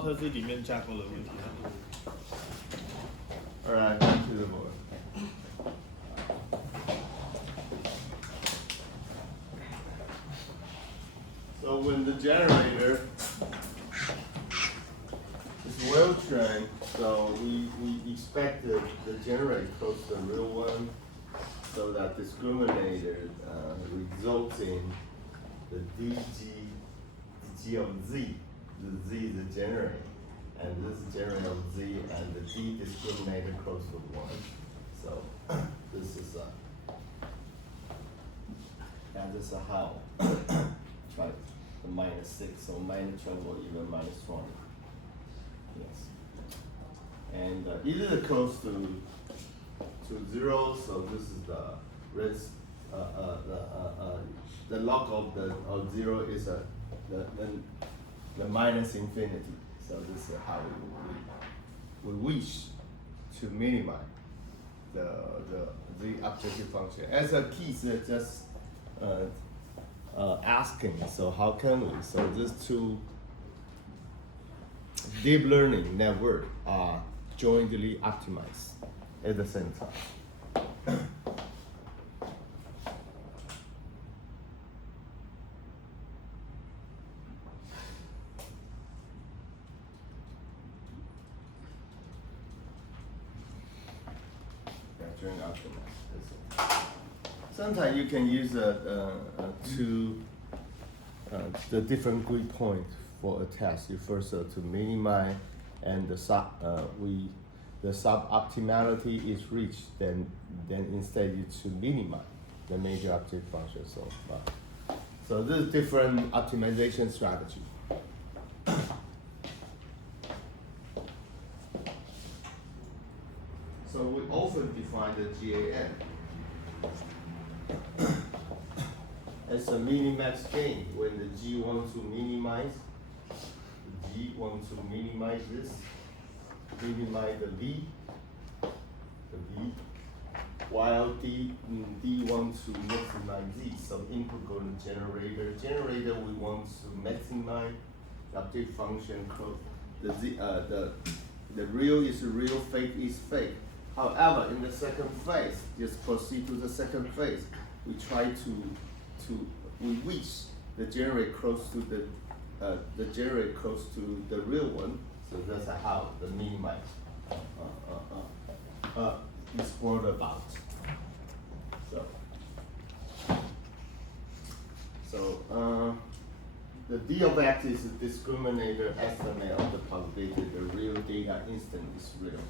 特是里面架构的问题。All right, back to the board. So when the generator is well trained, so we expect the generator close to the real one, so that discriminator results in the DG of Z. The Z is the generator, and this is generator of Z, and the D discriminator close to 1. So this is and this is how try the -6, so -12 or even -20. Yes, and either close to 0, so this is the risk. The log of 0 is the minus infinity. So this is how we wish to minimize the objective function. As a key is just asking, so how can we? So these two deep learning network are jointly optimized at the same time. Joint optimized. Sometimes you can use the different grid points for a test. You first to minimize, and the sub-optimality is reached, then instead you to minimize the major objective function. So this is different optimization strategy. So we often define the GAN as a minimax gain when the G wants to minimize. The G wants to minimize this, minimize the V, while D wants to maximize Z. So input go to generator. Generator we want to maximize the objective function close. The real is real, fake is fake. However, in the second phase, just proceed to the second phase. We try we wish the generator close to the real one. So that's how the minimize is brought about. So the D of X is a discriminator estimate of the probability the real data instant is real.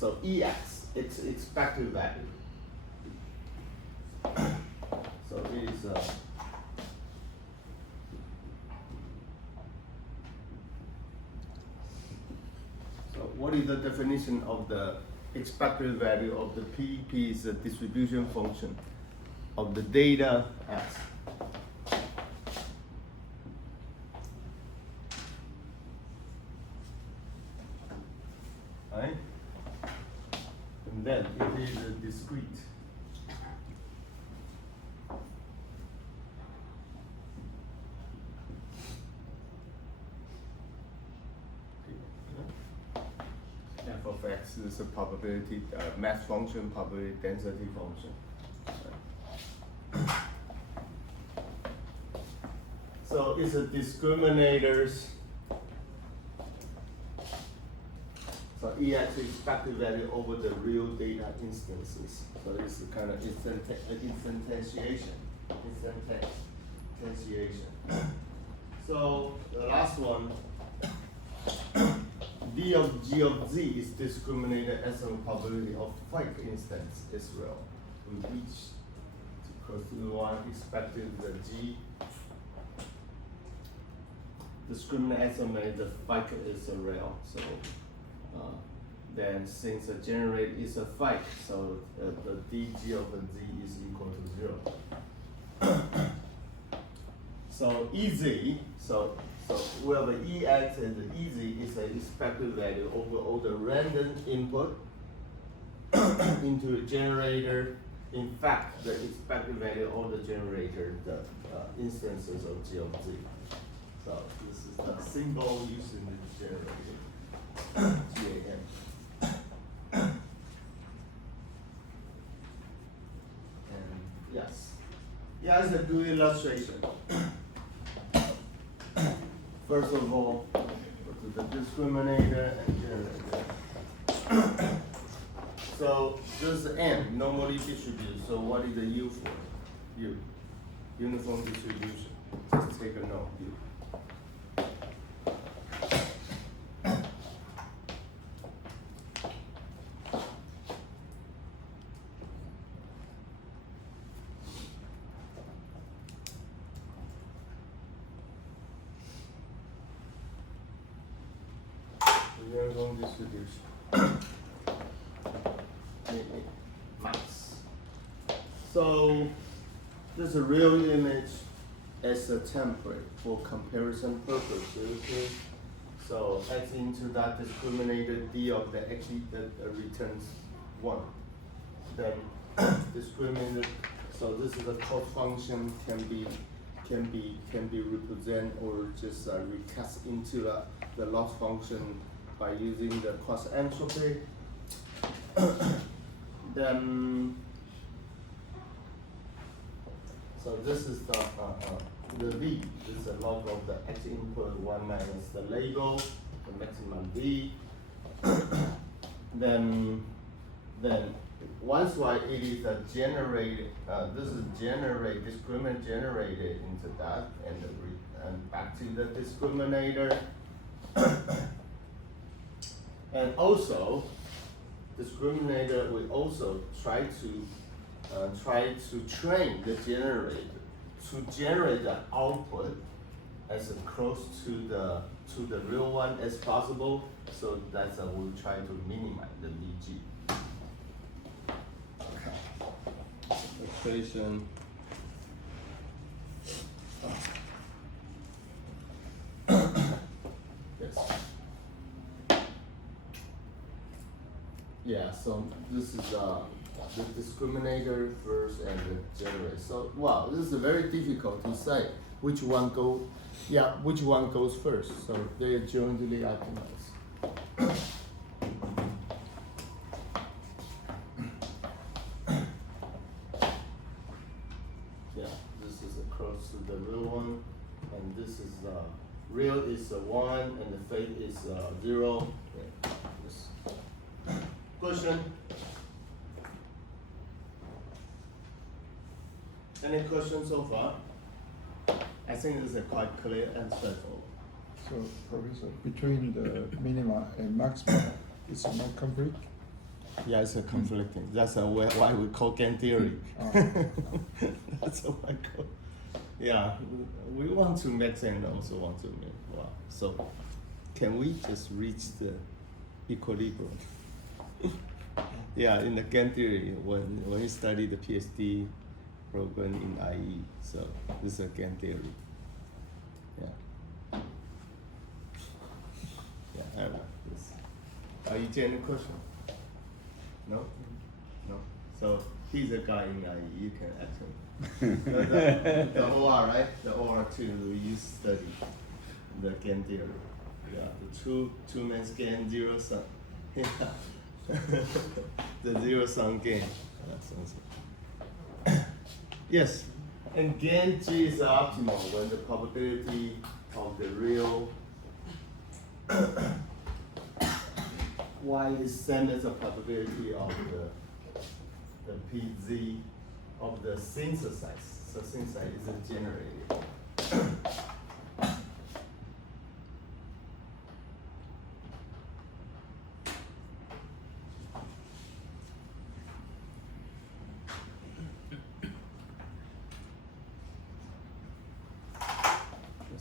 So EX, it's expected value. So it is so what is the definition of the expected value of the P? P is a distribution function of the data X. Right? And then it is a discrete. F of X is a probability mass function, probability density function. So it's a discriminators. So EX is expected value over the real data instances. So it's a kind of instantiation. So the last one, D of G of Z is discriminated as a probability of fake instance is real. We reach close to the one expected the G discriminate estimate the fake is a real. So then since the generator is a fake, so the dg of the z is equal to 0. So EZ, so we have the EX and the EZ is an expected value over all the random input into the generator. In fact, the expected value of the generator, the instances of G of Z. So this is the symbol used in the generator. GAN. And yes. Yeah, it's a good illustration. First of all, go to the discriminator and generator. So this is N, normally distributed. So what is the U for? U. Uniform distribution. Just take a note, U. Uniform distribution. Max. So this is a real image as a template for comparison purposes. Okay? So X into that discriminator D of the X that returns 1. Then discriminator. So this is a code function can be represented or just recast into the loss function by using the cost entropy. Then, so this is the V. This is the log of the X input 1 minus the label, the maximum V. then once it is generated, this is discriminator generated into that and back to the discriminator. And also, discriminator will also try to train the generator to generate the output as close to the real one as possible. So that's we'll try to minimize the VG. Equation. Yes. Yeah, so this is the discriminator first and the generator. So wow, this is very difficult to say which one goes first. So they are jointly optimized. Yeah, this is close to the real one, and this is real is 1 and the fake is 0. Yeah, question? Any questions so far? I think this is a quite clear and straightforward. So, Professor, between the minima and maximum, it's not complete? Yeah, it's a conflicting. That's why we call game theory. That's what I call. Yeah, we want to max and also want to min. Wow. So, can we just reach the equilibrium? Yeah, in the game theory, when we study the PhD program in IE, so this is a game theory. Yeah. Yeah, I like this. Are you any question? No? No? So he's a guy in IE, you can ask him. the OR, right? The OR to you study the game theory. Yeah, the two-man game, zero sum. Yeah. The zero sum game. Yes, and gain G is optimal when the probability of the real Y is same as the probability of the PZ of the synthesize. So synthesize is generated.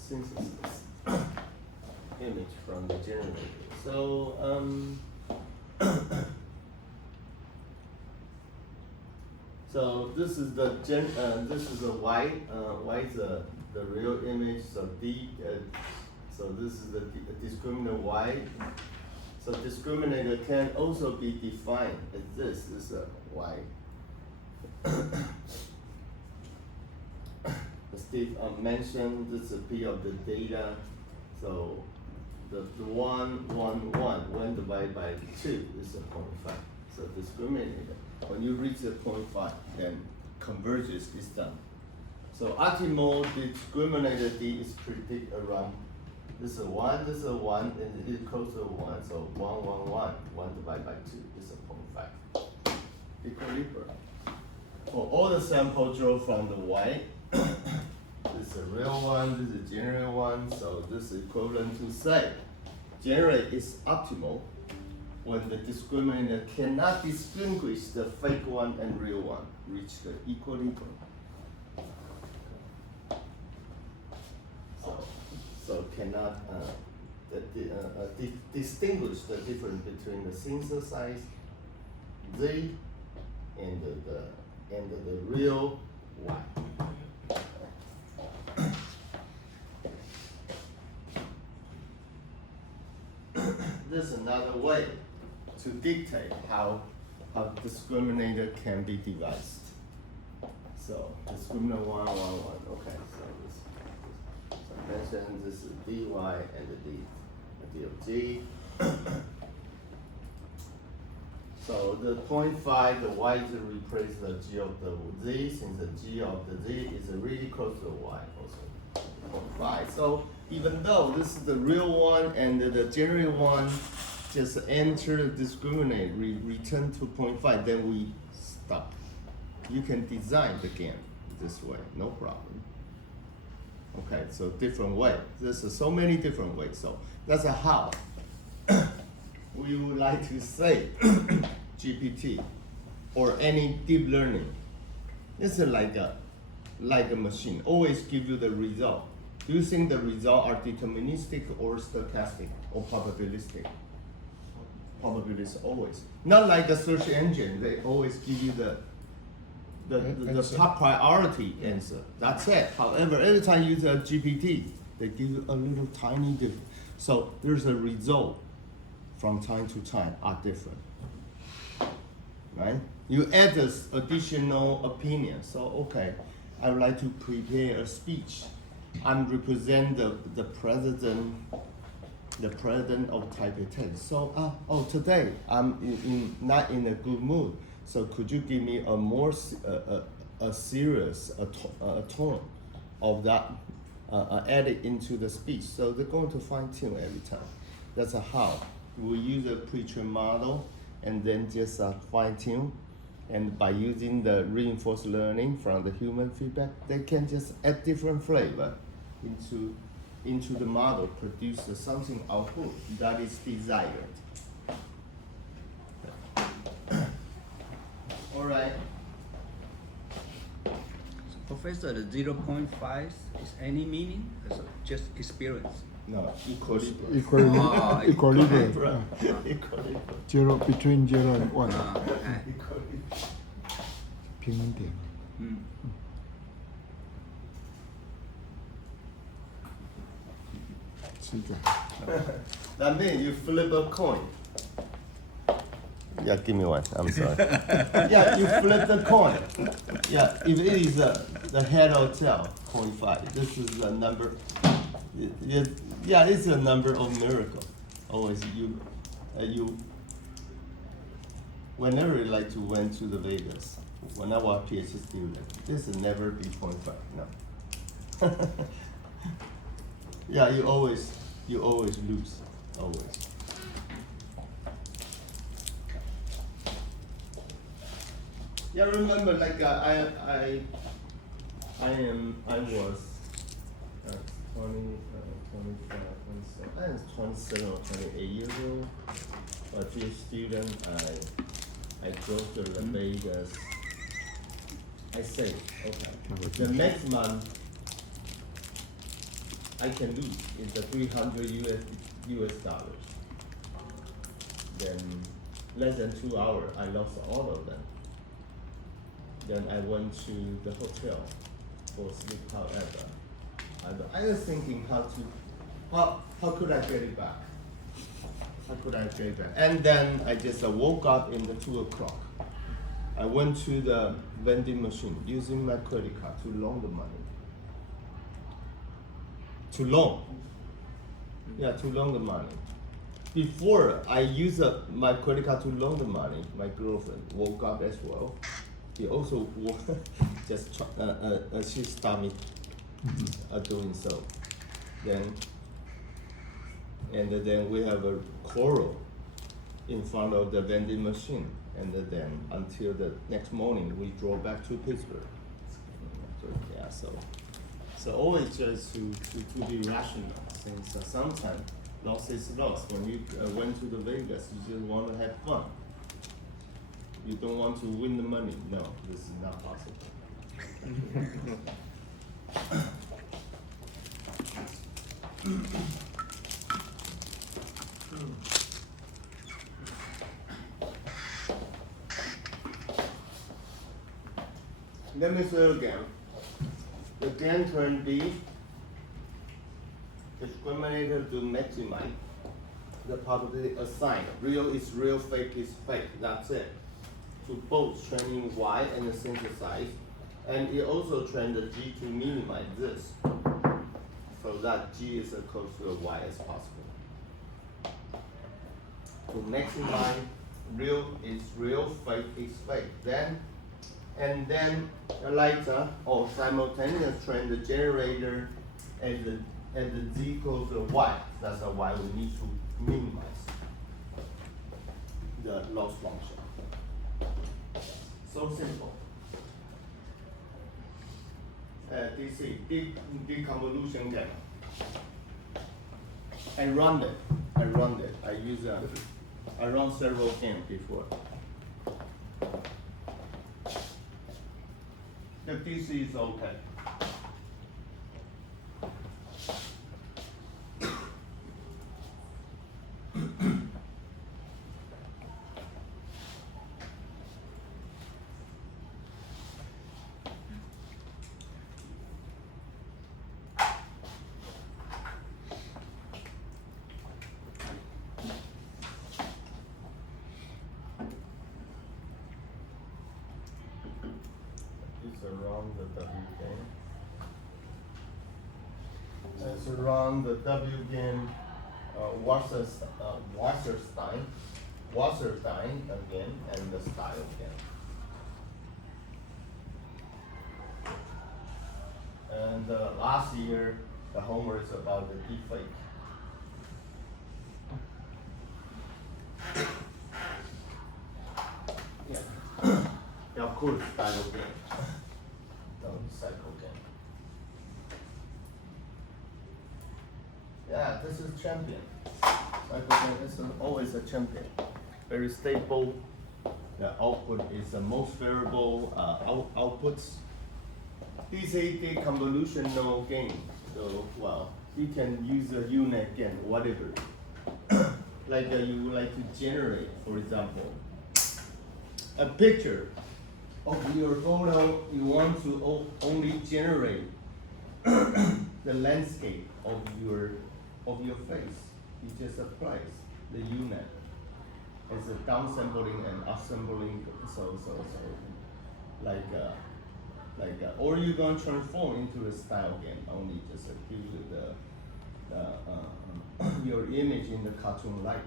Synthesis image from the generator. So so this is the this is the Y. Y is the real image. So D. So this is the discriminator Y. So discriminator can also be defined as this is a Y. Steve mentioned, this is a P of the data. So the 1, 1 divided by 2 is a 0.5. So discriminator. When you reach the 0.5, then converges is done. So optimal discriminator D is predict around, this is a 1, this is a 1, and it is close to a 1. So 1, 1, 1, 1 divided by 2 is a 0.5. Equilibrium. For all the sample drawn from the Y, this is a real one, this is a general one, so this is equivalent to say, generate is optimal when the discriminator cannot distinguish the fake one and real one, reach the equilibrium. So cannot distinguish the difference between the synthesized Z and the real Y. This is another way to dictate how discriminator can be devised. So discriminator 1, 1, 1. Okay, so I mentioned this is dy and the d of g. So the 0.5, the y to replace the g of the z, since the g of the z is really close to the y also. 0.5. So even though this is the real one and the general one just enter the discriminate, return to 0.5, then we stop. You can design the game this way, no problem. Okay, so different way. There's so many different ways. So that's a how. We would like to say GPT or any deep learning. It's like a machine, always give you the result. Do you think the results are deterministic or stochastic or probabilistic? Probabilistic always. Not like a search engine, they always give you the top priority answer. That's it. However, every time you use a GPT, they give you a little tiny difference. So there's a result from time to time are different. Right? You add this additional opinion. So okay, I would like to prepare a speech. I'm represent the president of Taipei 10. So today I'm not in a good mood. So could you give me a more serious tone of that added into the speech? So they're going to fine tune every time. That's how we use a pre-trained model and then just fine tune. And by using the reinforced learning from the human feedback, they can just add different flavor into the model, produce something output that is desired. All right. Professor, the 0.5 is any meaning? It's just experience. No, equilibrium. Equilibrium. Equilibrium. Zero between 0 and 1. Okay. Equilibrium. 平衡点。是的。 That means you flip a coin. Yeah, give me one. I'm sorry. Yeah, you flip the coin. Yeah, if it is the head or tail, 0.5. This is the number. Yeah, it's a number of miracle. Always you. Whenever you like to went to the Vegas, when I was a PhD student, this will never be 0.5. No. Yeah, you always lose. Always. Yeah, remember, like I was 27 or 28 years old. A PhD student, I drove to the Vegas. I say, okay, the next month I can lose is the 300 US dollars. Then less than 2 hours, I lost all of them. Then I went to the hotel for sleep. However, I was thinking how could I get it back? How could I get it back? And then I just woke up in the 2 o'clock. I went to the vending machine using my credit card to loan the money. to loan. Yeah, to loan the money. Before I use my credit card to loan the money, my girlfriend woke up as well. He also she stopped me doing so. Then we have a quarrel in front of the vending machine, and then until the next morning we drove back to Pittsburgh. So, yeah, so always just to be rational, since sometimes loss is loss. When you went to the Vegas, you just want to have fun. You don't want to win the money. No, this is not possible. Let me say again. The gain can be discriminated to maximize the probability assigned. Real is real, fake is fake. That's it. To both training Y and synthesize, and it also trained the G to minimize this, so that G is as close to Y as possible. To maximize real is real, fake is fake. Then later or simultaneous train the generator at the Z equals to Y. That's why we need to minimize the loss function. So simple. DC, deconvolution game. I run it. I run several games before. The DC is okay. Around the W game. It's around the W game, Wasserstein again, and the style again. And last year, the homework is about the deflate. Yeah, yeah, of course, style game. Cycle game. Yeah, this is champion. Cycle game is always a champion. Very stable. The output is the most variable outputs. This is the convolutional game. So, well, you can use a unit game, whatever. Like you would like to generate, for example, a picture of your photo. You want to only generate the landscape of your face. You just apply the unit as a downsampling and upsampling. So or you gonna transform into a style game. Only just give you your image in the cartoon like.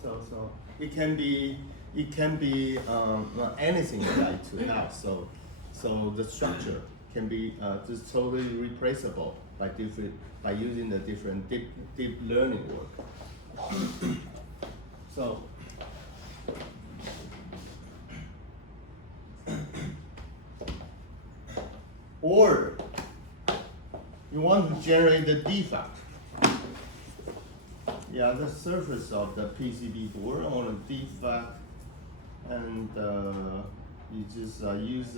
So it can be anything you like to have. So the structure can be just totally replaceable by using the different deep learning work. So or you want to generate the defect. Yeah, the surface of the PCB board on a defect, and you just use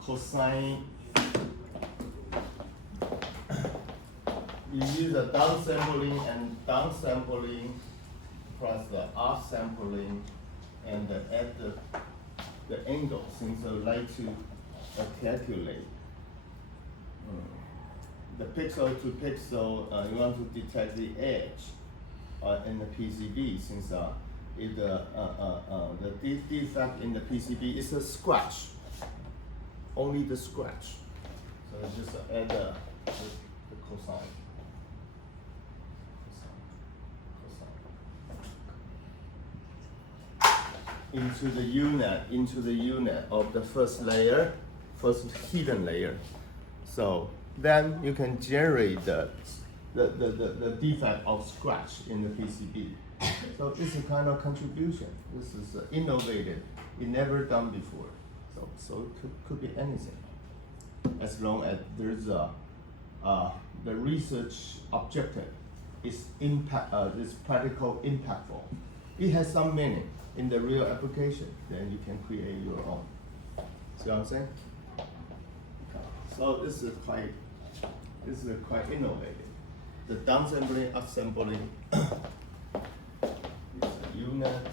cosine. You use a downsampling plus the upsampling, and add the angle, since I like to calculate the pixel to pixel. You want to detect the edge in the PCB, since the defect in the PCB is a scratch, only the scratch. So just add the cosine. Into the unit of the first layer, first hidden layer. So then you can generate the defect of scratch in the PCB. So this is a kind of contribution. This is innovative. It never done before. So it could be anything, as long as there's the research objective is practical impactful. It has some meaning in the real application. Then you can create your own. See what I'm saying? So this is quite innovative. The downsampling, upsampling, is a unit.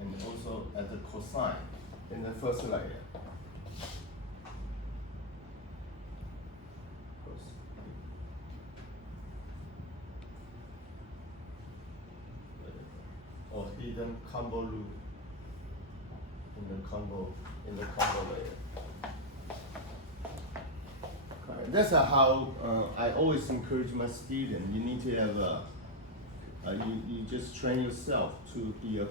And also at the cosine in the first layer. Or hidden combo loop in the combo layer. Okay. That's how I always encourage my students. You need to have you just train yourself to be a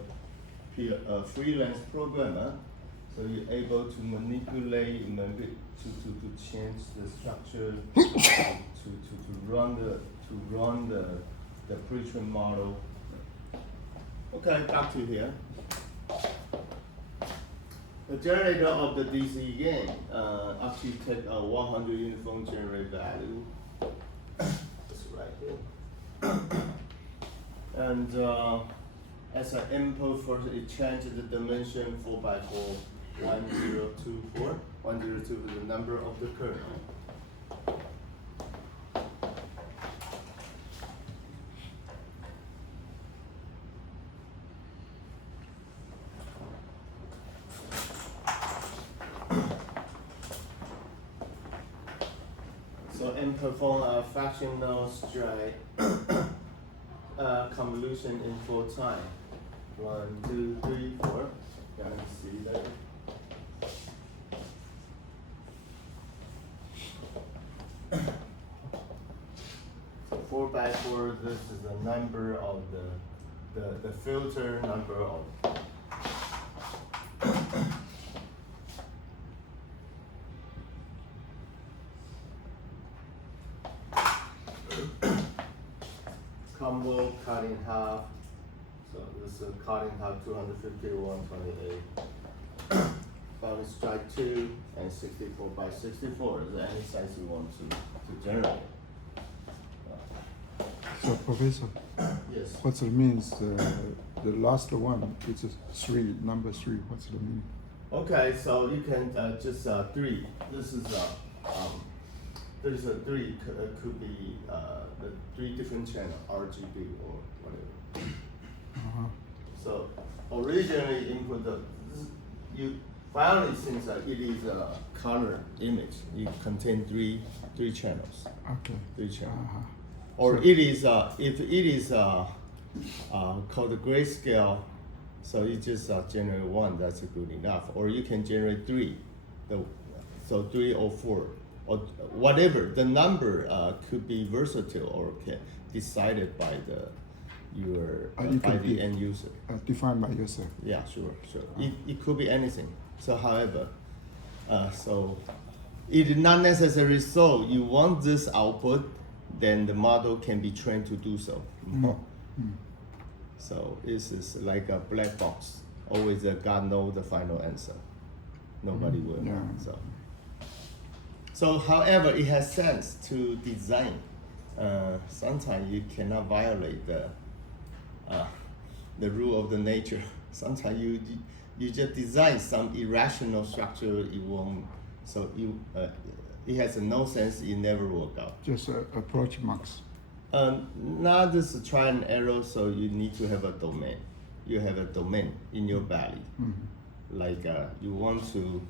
freelance programmer, so you're able to manipulate, to change the structure, to run the pre-trained model. Okay, back to here. The generator of the DC gain actually take a 100 uniform generate value. That's right here. And as an input first, it changes the dimension 4x4, 1024. 102 is the number of the kernel. So and perform a fractional stride convolution in 4 times. 1, 2, 3, 4. Can you see that? So 4x4. This is the number of the filter number of. Combo cut in half. So this is cut in half 250 128. Found strike 2 and 64 by 64 is any size you want to generate. So Professor, Yes. what's the means? The last one, it's a 3, number 3. What's the meaning? Okay, so you can just 3. This is there's a 3 could be the 3 different channels, RGB or whatever. So originally input you finally since it is a color image, it contains 3 channels. Okay. 3 channels. Uh-huh. Or So- it is if it is called grayscale, so you just generate 1. That's good enough. Or you can generate 3, so 3 or 4 or whatever. The number could be versatile or decided by the end user. Defined by yourself. Yeah, sure. It could be anything. So, however, so it is not necessary. So you want this output, then the model can be trained to do so. So this is like a black box. Always God knows the final answer. Nobody will know. Yeah. So, however, it has sense to design. Sometimes you cannot violate the rule of the nature. Sometimes you just design some irrational structure. It won't. So it has no sense. It never work out. Just approach marks. Now this is try and error. So you need to have a domain. You have a domain in your body. Like you want to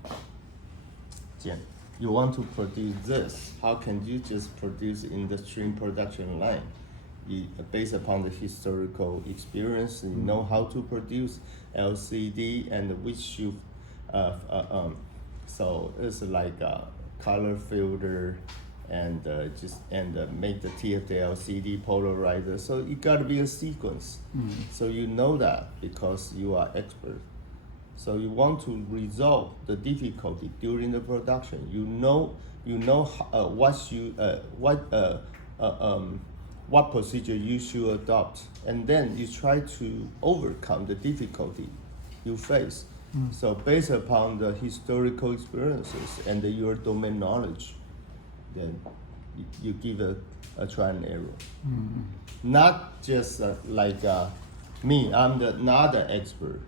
produce this. How can you just produce in the stream production line? Based upon the historical experience, you know how to produce LCD and which you So it's like a color filter and make the TFT LCD polarizer. So it got to be a sequence. So you know that because you are expert. So you want to resolve the difficulty during the production. You know what procedure you should adopt, and then you try to overcome the difficulty you face. So based upon the historical experiences and your domain knowledge, then you give a trial and error. Not just like me, I'm not the expert.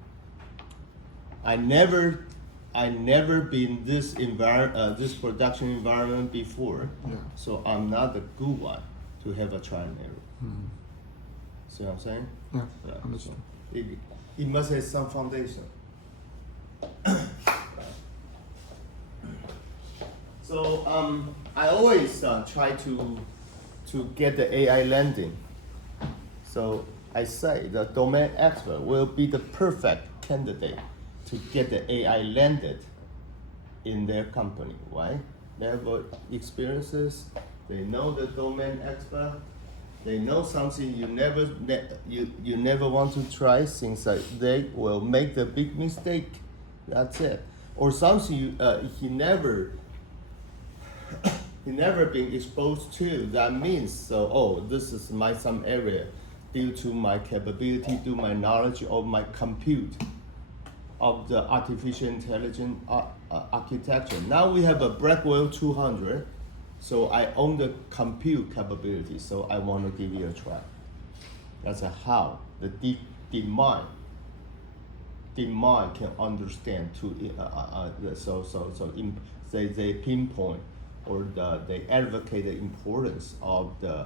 I never been this this production environment before, so I'm not the good one to have a trial and error. See what I'm saying? Yeah, understand. So it must have some foundation. So I always try to get the AI landing. So I say the domain expert will be the perfect candidate to get the AI landed in their company. Why? They have experiences. They know the domain expert. They know something you never want to try, since they will make the big mistake. That's it. Or something he never been exposed to. That means this is some area due to my capability, due my knowledge of my compute of the artificial intelligence architecture. Now we have a Blackwell 200, so I own the compute capability, so I want to give you a try. That's how the demand can understand they pinpoint or they advocate the importance of the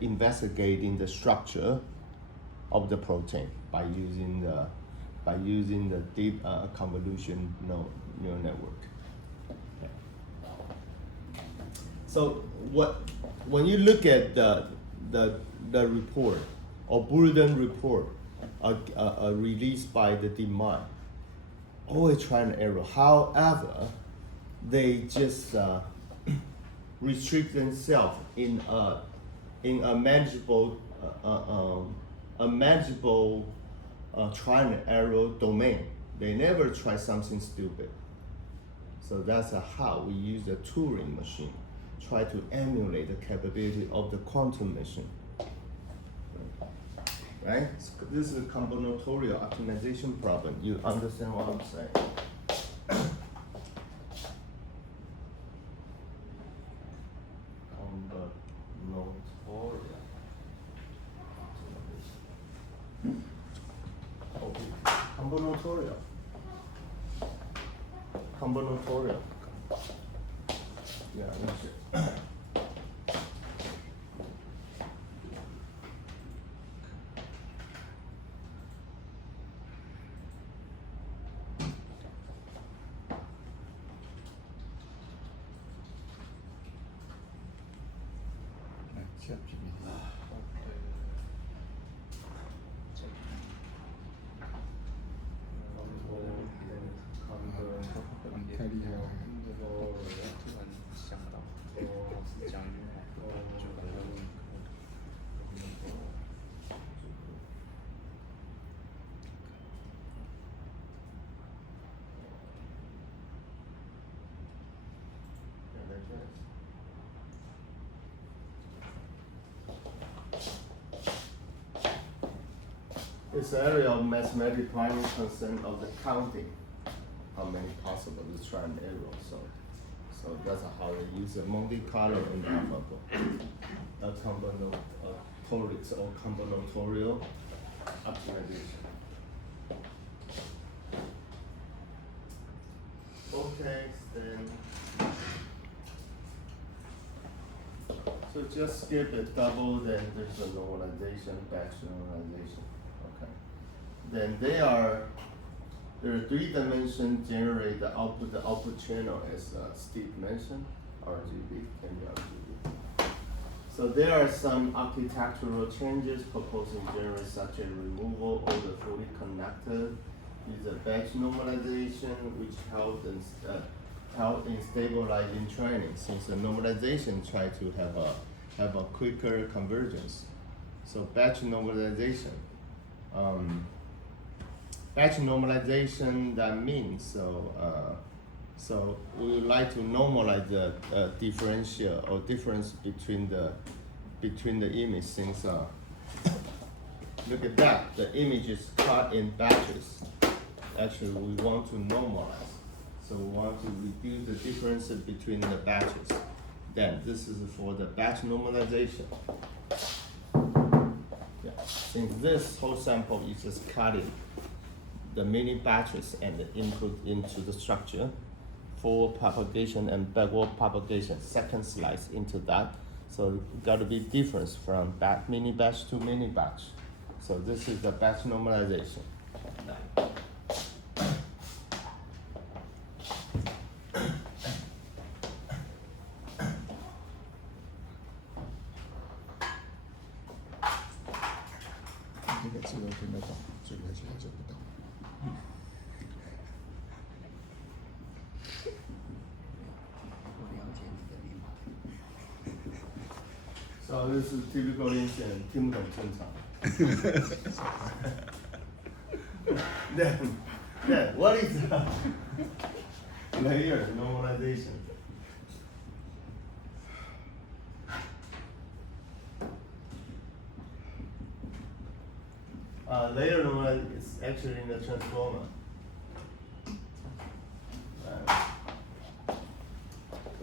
investigating the structure of the protein by using the deep convolution neural network. Okay. So when you look at the report or bulletin report released by the demand, always try and error. However, they just restrict themselves in a manageable try and error domain. They never try something stupid. So that's how we use the Turing machine, try to emulate the capability of the quantum machine. Right? So this is a combinatorial optimization problem. You understand what I'm saying? Combinatorial. Combinatorial. Yeah, that's it. It's the area of mathematical primary concern of the counting, how many possible is try and error. So that's how they use the Monte Carlo in the AlphaGo. A combinatorial optimization. Okay, then. So just skip a double, then there's a normalization, batch normalization. Okay. Then there are 3-dimension generate the output channel, as Steve mentioned, RGB, can be RGB. So there are some architectural changes proposed in general, such as removal of the fully connected, is a batch normalization, which helps help in stabilizing training, since the normalization try to have a quicker convergence. So batch normalization. Batch normalization, that means so we would like to normalize the differential or difference between the image, since look at that, the image is cut in batches. Actually, we want to normalize. So we want to reduce the difference between the batches. Then this is for the batch normalization. Yeah. Since this whole sample is just cutting the mini batches and input into the structure, forward propagation and backward propagation, second slice into that. So got to be difference from mini batch to mini batch. So this is the batch normalization.这个字都听得懂，这个字就不懂。我了解你的密码。So this is typical instance, 听不懂正常。then what is layer normalization? Layer normalization is actually in the transformer.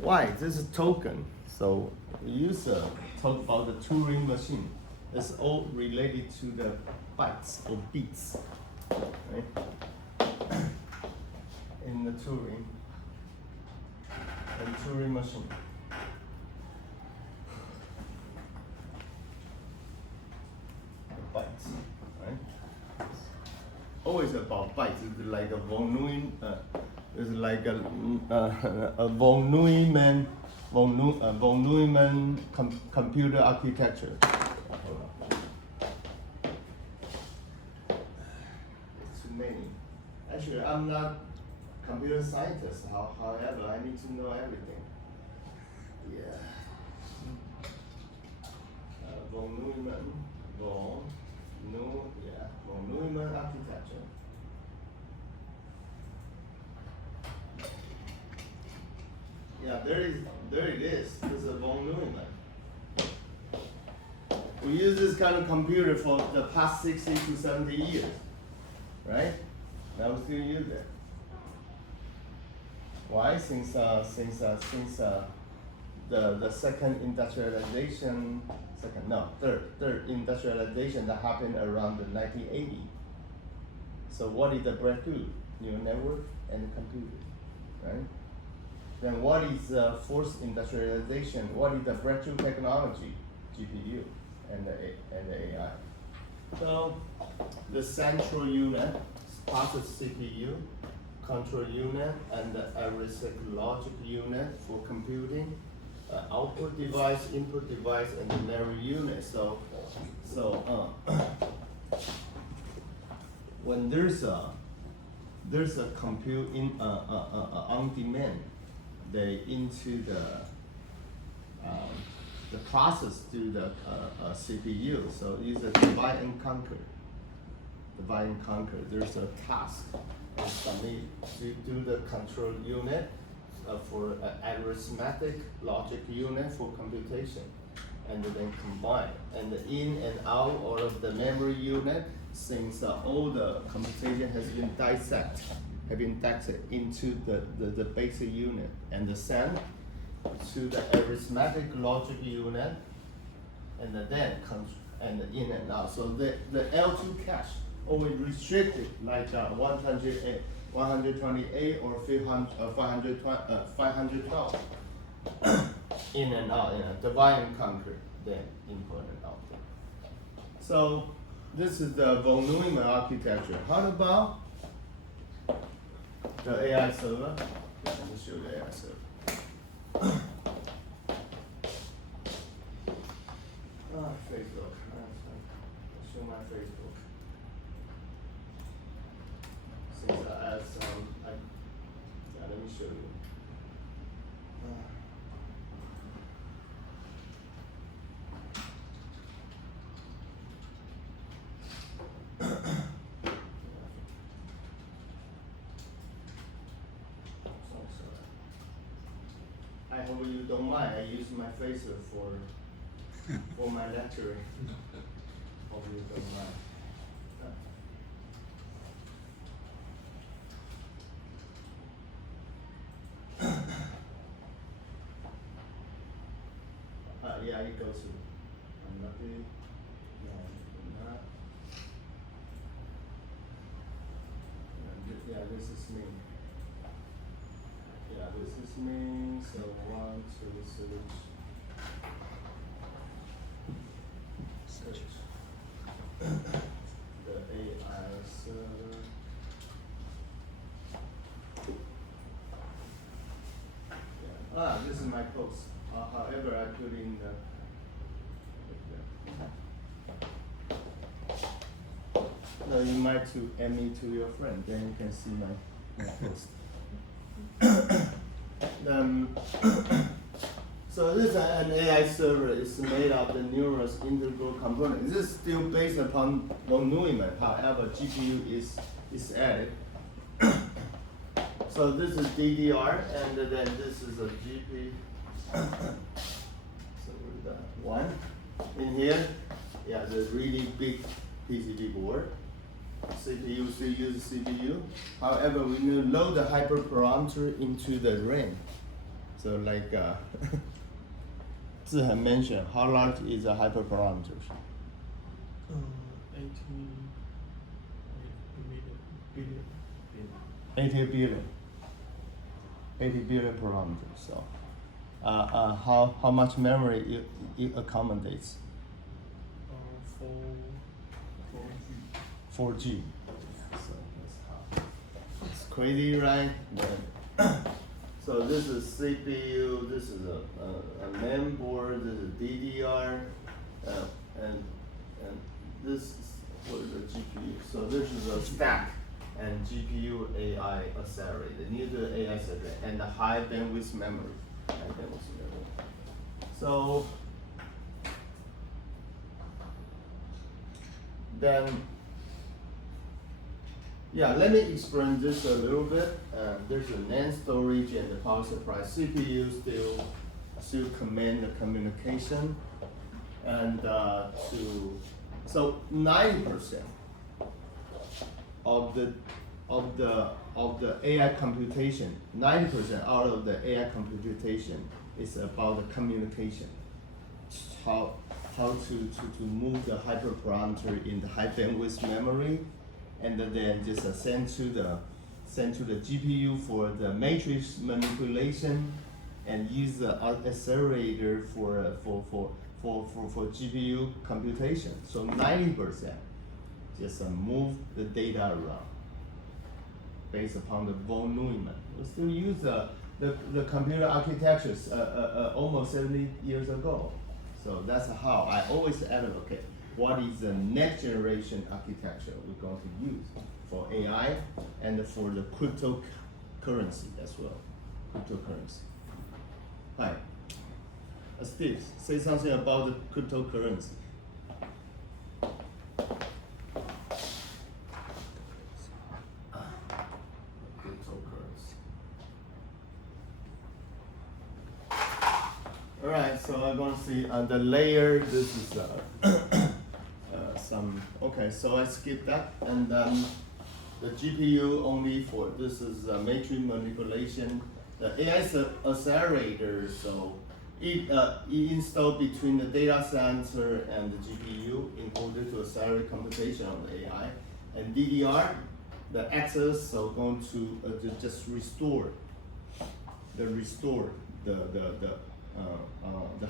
Why? This is token. So we use talk about the Turing machine. It's all related to the bytes or bits, right? In the Turing machine. The bytes, right? Always about bytes. It's like a von Neumann. It's like a von Neumann computer architecture. Too many. Actually, I'm not computer scientist. However, I need to know everything. Yeah. Von Neumann architecture. Yeah, there it is. This is a von Neumann. We use this kind of computer for the past 60 to 70 years, right? Now we still use it. Why? Since the third industrialization that happened around the 1980. So what is the breakthrough? Neural network and computer, right? Then what is the fourth industrialization? What is the breakthrough technology? GPU and the AI. So the central unit, process CPU, control unit, and the arithmetic logic unit for computing, output device, input device, and the memory unit. So when there's a compute in on demand, they into the process through the CPU. So it's a divide and conquer. Divide and conquer. There's a task and submit to do the control unit for arithmetic logic unit for computation, and then combine. And the in and out of the memory unit, since all the computation has been dissected into the basic unit, and the send to the arithmetic logic unit, and then and the in and out. So the L2 cache always restricted like 128 or 512 in and out, divide and conquer, then input and output. So this is the von Neumann architecture. How about the AI server? Let me show the AI server. Facebook. I'll show my Facebook. Since I add some, let me show you. I hope you don't mind. I use my phaser for my lecturing. Hope you don't mind. Yeah, it goes through. I'm lucky. No, not. Yeah, this is me. Yeah, this is me. So 1, 2, 3. Search. The AI server. Yeah. This is my post. However, I put in the. No, you might to add me to your friend, then you can see my post. So this is an AI server. It's made of the numerous integral components. This is still based upon von Neumann. However, GPU is added. So this is DDR, and then this is a GPU. So we're done. One in here. Yeah, the really big PCB board. CPU still use CPU. However, we will load the hyperparameter into the RAM. So like Zihan mentioned, how large is the hyperparameter? 80 billion. 80 billion parameters. So, how much memory it accommodates? 4G. So that's how. It's crazy, right? So this is CPU. This is a main board. This is DDR, and this is for the GPU. So this is a stack and GPU AI accelerator, near the AI accelerator, and the high bandwidth memory. So then, yeah, let me explain this a little bit. There's a NAND storage and the power supply. CPU still command the communication, and so 90% of the AI computation, 90% out of the AI computation is about the communication. How to move the hyperparameter in the high bandwidth memory, and then just send to the GPU for the matrix manipulation, and use the accelerator for GPU computation. So 90% just move the data around based upon the von Neumann. We still use the computer architectures almost 70 years ago. So that's how I always advocate what is the next generation architecture we're going to use for AI and for the cryptocurrency as well. Cryptocurrency. Hi. Steve, say something about the cryptocurrency. Alright, so I'm going to see the layer. This is okay, so I skip that. And then the GPU only for this is matrix manipulation. The AI accelerator, so it installed between the data center and the GPU in order to accelerate computation of the AI. And DDR, the access, so going to just restore the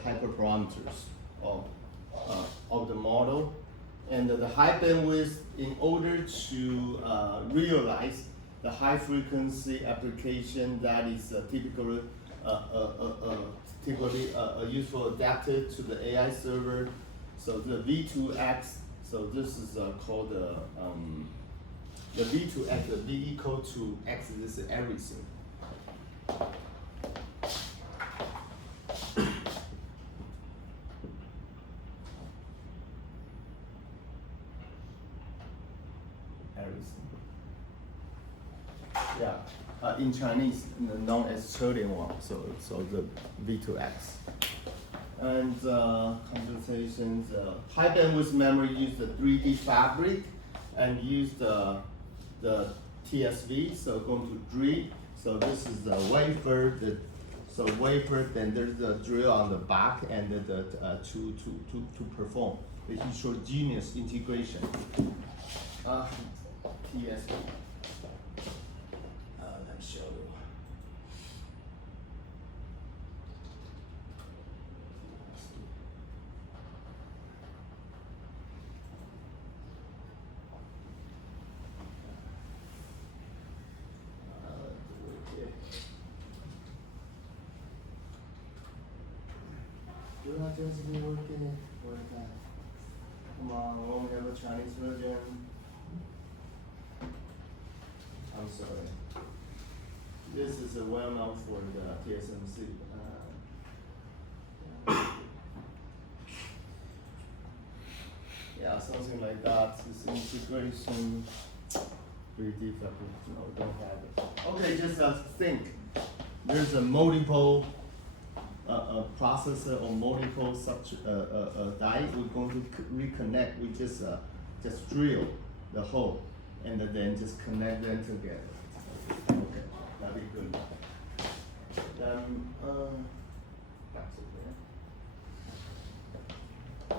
hyperparameters of the model, and the high bandwidth in order to realize the high frequency application that is typically useful adapted to the AI server. So the V2X. So this is called the V2X. The V equal to X. This is everything. Yeah. in Chinese known as 车联网, so the V2X. And computations, high bandwidth memory use the 3D fabric and use the TSV, so going to drill. So this is the wafer, wafer, then there's the drill on the back and to perform the heterogeneous integration. TSV. Let me show you. Do not just be working for that. Come on, we only have a Chinese version. I'm sorry. This is a well known for the TSMC. Yeah, something like that. This integration. 3D fabric. No, we don't have it. Okay, just think. There's a multiple processor or multiple die. We're going to reconnect. We just drill the hole and then just connect them together. Okay, that'd be good. That's okay.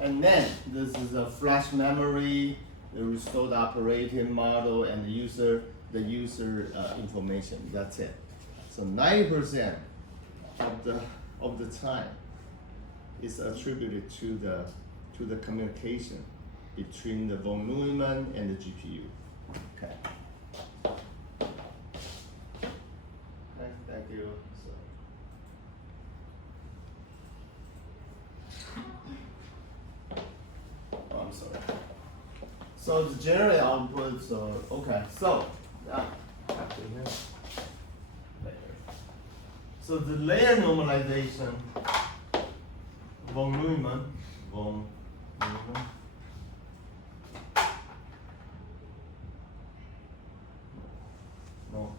And then this is a flash memory, the restored operating model, and the user information. That's it. So 90% of the time is attributed to the communication between the von Neumann and the GPU. Okay. Okay, thank you. Oh, I'm sorry. So the generate output, okay, so so the layer normalization, von Neumann, no,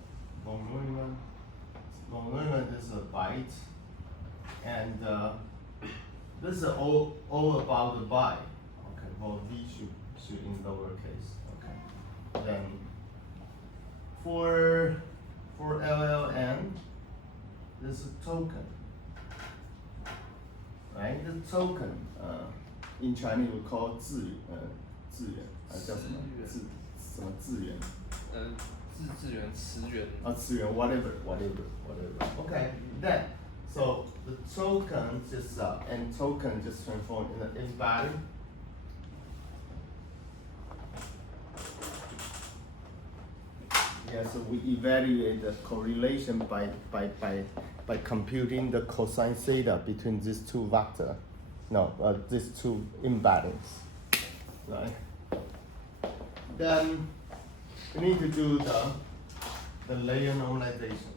von Neumann is a byte, and this is all about the byte. Okay, well, V should in lowercase. Okay, then for LLN, this is a token, right? The token, in Chinese we call 资源，叫什么？什么资源？资源 whatever. Okay, then so the token just and token just transform in an embedding. Yeah, so we evaluate the correlation by computing the cosine theta between these two vectors. No, these two embeddings, right? Then we need to do the layer normalization.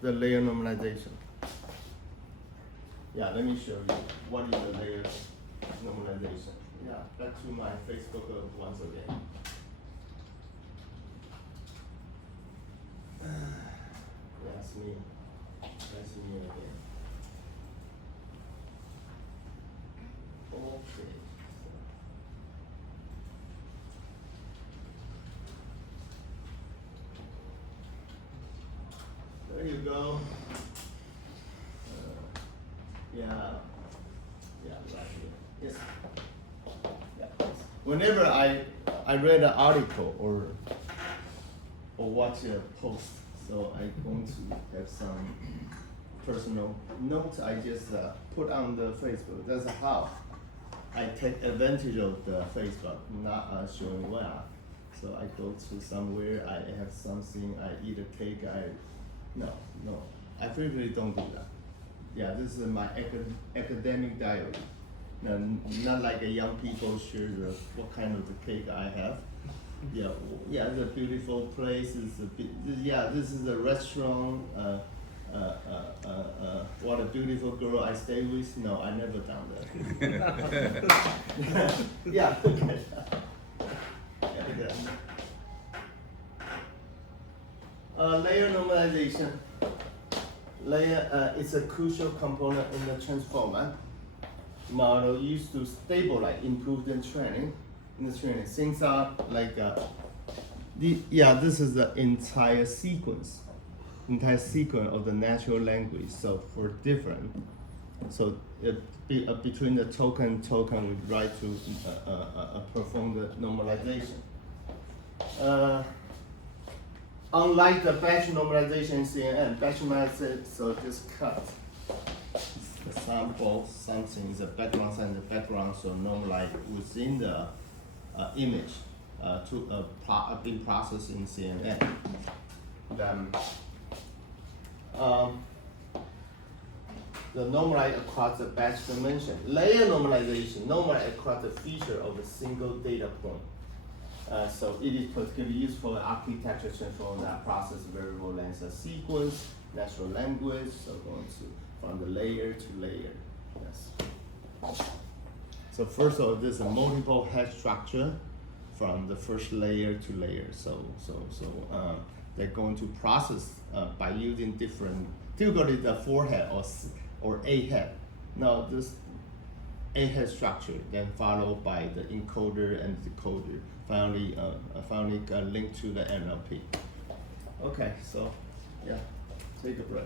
The layer normalization. Yeah, let me show you what is the layer normalization. Yeah, back to my Facebook once again. That's me. That's me again. Okay. There you go. Yeah, right here. Yes. Yeah. Whenever I read an article or watch a post, so I'm going to have some personal notes I just put on the Facebook. That's how I take advantage of the Facebook, not showing well. So I go to somewhere, I have something, I eat a cake, no, I frequently don't do that. Yeah, this is my academic diary. No, not like a young people share what kind of the cake I have. Yeah, the beautiful place is this is a restaurant. What a beautiful girl I stay with. No, I never done that. Yeah, Then, layer normalization. Layer is a crucial component in the transformer model used to stabilize, improve the training. In the training, things are like this is the entire sequence of the natural language. So for different, so between the token, we write to perform the normalization. Unlike the batch normalization in CNN, batch normalization, so just cut the sample, something is the background and the background, so normalize within the image to being processed in CNN. Then the normalize across the batch dimension. Layer normalization normalize across the feature of a single data point. So it is particularly used for architecture transform that process variable length of sequence, natural language, so going to from the layer to layer. Yes. So first of all, there's a multiple head structure from the first layer to layer. So they're going to process by using different, typically the 4 head or 8 head. Now this 8 head structure, then followed by the encoder and decoder, finally linked to the NLP. Okay, so yeah, take a break.